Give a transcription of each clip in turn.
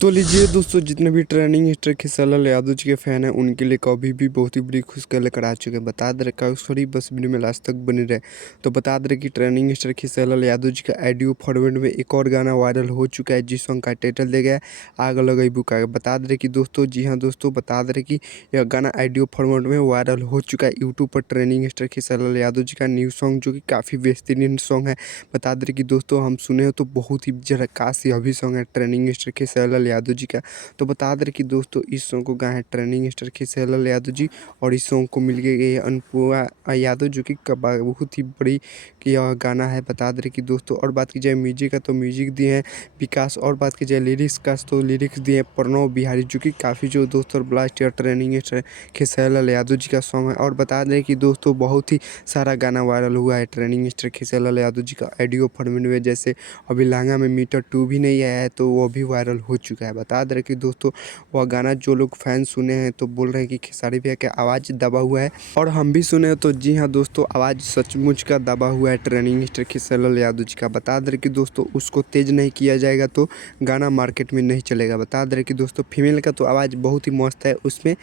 तो लीजिए दोस्तों, जितने भी ट्रेंडिंग स्टार खेसारी यादव जी के फैन हैं उनके लिए कभी भी बहुत ही बड़ी खुशखबरी लेकर आ चुके हैं। बता दे रखा है सॉरी, बस वीडियो में लास्ट तक बने रहे। तो बता दे रहे कि ट्रेंडिंग स्टार खेसारी यादव जी का ऑडियो फॉर्मेट में एक और गाना वायरल हो चुका है, जिस सॉन्ग का टाइटल दिया गया है आग लगी बुका। बता दे रहे कि दोस्तों, जी हाँ दोस्तों, बता दे रहे कि यह गाना ऑडियो फॉर्मेट में वायरल हो चुका है यूट्यूब पर। ट्रेंडिंग स्टार खेसारी यादव जी का न्यू सॉन्ग, जो कि काफ़ी बेहतरीन सॉन्ग है। बता दे रहे कि दोस्तों, हम सुने हो तो बहुत ही झकास अभी सॉन्ग है ट्रेंडिंग स्टार खेसारी यादव जी का। तो बता दें कि दोस्तों, इस सॉन्ग को गाए हैं ट्रेंडिंग स्टार खेसारी यादव जी, और इस सॉन्ग को मिल गई है अनुपमा यादव, जो कि बहुत ही बड़ी कि यह गाना है। बता दें कि दोस्तों, और बात की जाए म्यूजिक का तो म्यूजिक दिए हैं विकास, और बात की जाए लिरिक्स का तो लिरिक्स दिए हैं प्रणव बिहारी, जो कि काफ़ी जो दोस्तों ब्लास्ट या ट्रेंडिंग स्टार खेसारी यादव जी का सॉन्ग है। और बता दें कि दोस्तों, बहुत ही सारा गाना वायरल हुआ है ट्रेंडिंग स्टार खेसारी यादव जी का ऑडियो फॉर्मेट में। जैसे अभी लहंगा में मीटर 2 भी नहीं आया है, तो वो भी वायरल हो चुका है। बता दे रहे कि दोस्तों, वह गाना जो लोग फैन सुने हैं तो बोल रहे हैं कि खेसारी भैया का आवाज़ दबा हुआ है, और हम भी सुने तो जी हाँ दोस्तों, आवाज़ सचमुच का दबा हुआ है ट्रेंडिंग स्टार खेसारी यादव जी का। बता दे रहे कि दोस्तों, उसको तेज़ नहीं किया जाएगा तो गाना मार्केट में नहीं चलेगा। बता दे रहे कि दोस्तों, फीमेल का तो आवाज़ बहुत ही मस्त है, उसमें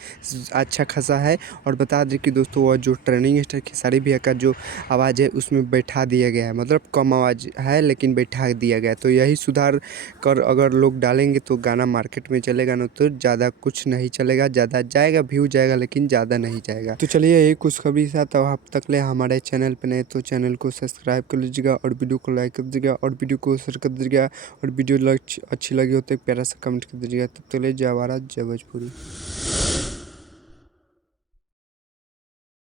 अच्छा खासा है। और बता दें कि दोस्तों, वह जो ट्रेंडिंग स्टार खेसारी भैया का जो आवाज़ है उसमें बैठा दिया गया है, मतलब कम आवाज़ है लेकिन बैठा दिया गया है। तो यही सुधार कर अगर लोग डालेंगे तो गाना मार्केट में चलेगा, ना तो ज़्यादा कुछ नहीं चलेगा। ज़्यादा जाएगा, व्यू जाएगा, लेकिन ज़्यादा नहीं जाएगा। तो चलिए, यही खुशखबरी था। तो आप तक ले हमारे चैनल पर नए तो चैनल को सब्सक्राइब कर लीजिएगा, और वीडियो को लाइक कर दीजिएगा, और वीडियो को शेयर कर दीजिएगा, और वीडियो अच्छी लगी हो तो एक प्यारा सा कमेंट कर दीजिएगा। तब तक ले जय भारत, जय भोजपुरी।